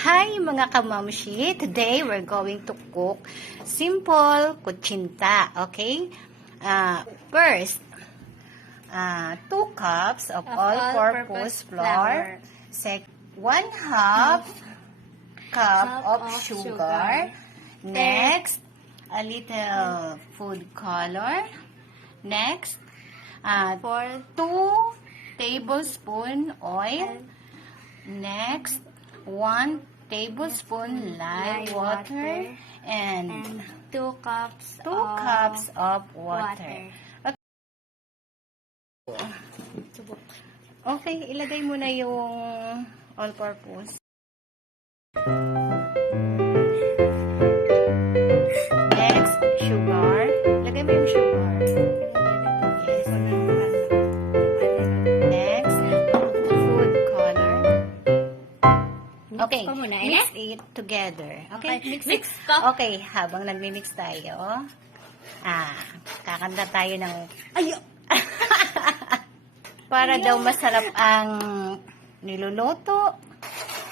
Hi mga kamamshi! Today we're going to cook simple cuchinta, okay? First, 2 cups of all-purpose flour. 1/2 cup of sugar. Next, a little food color. Next, 2 tablespoon oil. Next, 1 tablespoon live water and 2 cups of water. Okay, ilagay mo na yung all-purpose. Next, sugar. Ilagay mo yung sugar. Yes. Next, food color. Okay, mix it together. Okay, mix. Okay, habang nagmi-mix tayo, kakanta tayo ng para daw masarap ang niluluto.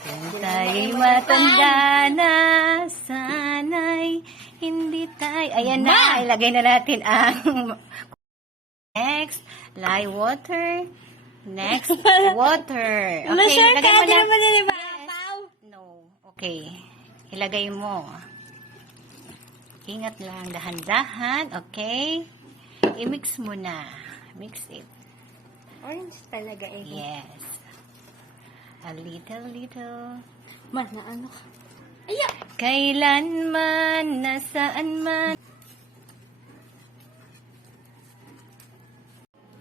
Kung tayo'y matanda na, sana'y hindi tayo. Ayan na, ilagay na natin ang next, live water. Next, water. Okay, ilagay mo na. No, okay. Ilagay mo. Ingat lang, dahan-dahan. Okay. I-mix mo na. Mix it. Orange talaga eh. Yes. A little. Na ano ka? Kailanman, nasaan man.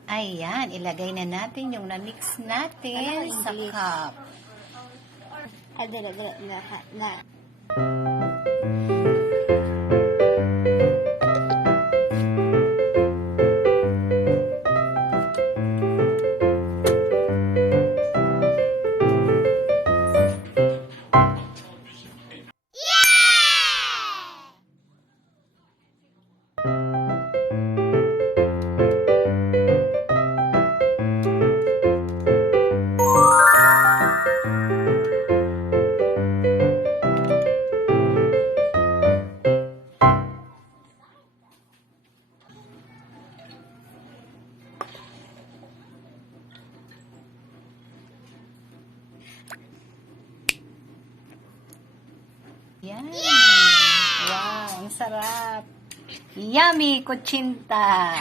Ayan, ilagay na natin yung na-mix natin sa cup. Na. Yan. Wow, ang sarap. Yummy, cuchinta.